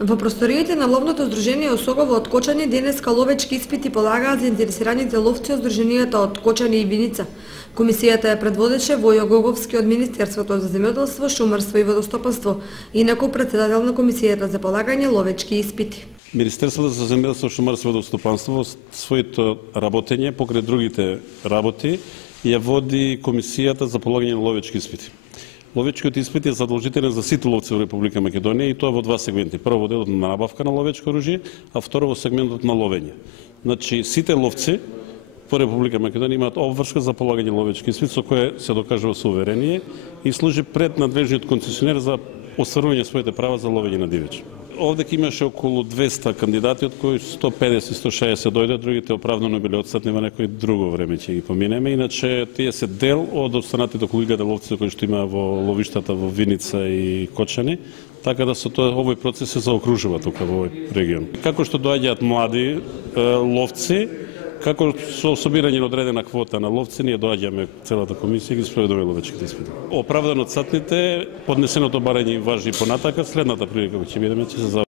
Во просториите на ловното здружение Осогово од Кочани денеска ловечки испити полагаат заинтересираните ловци од здруженијата од Кочани и Виница. Комисијата ја предводеше Војо Гоговски од Министерството за земјоделство, шумарство и водостопанство, инаку председател на Комисијата за полагање ловечки испити. Министерството за земјоделство, шумарство и водостопанство во своето работење покрај другите работи ја води Комисијата за полагање на ловечки испити. Ловечкиот испит е задолжителен за сите ловци во Република Македонија и тоа во два сегменти. Прво во делот на набавка на ловечко оружје, а второ во сегментот на ловење. Значи, сите ловци во Република Македонија имаат обврска за полагање ловечки испит, со кое се докажува со уверение и служи пред надлежниот концесионер за остварување своите права за ловење на дивеч. Овде имаше околу 200 кандидати, од кои 150-160 дојде, другите оправдано биле отстатни во некој друго време ќе ги поминеме. Иначе тие се дел од останатите околу 1000 ловци кои што има во ловиштата во Виница и Кочани, така да со тоа овој процес се заокружува тука во овој регион. Како што доаѓаат млади ловци, како со собирање на одредена квота на ловци, ние доаѓаме целата комисија и ги спроведуваме ловечките испити. Оправдано отстатните, поднесеното барање важи понатака, следната прилика ќе видиме ќе се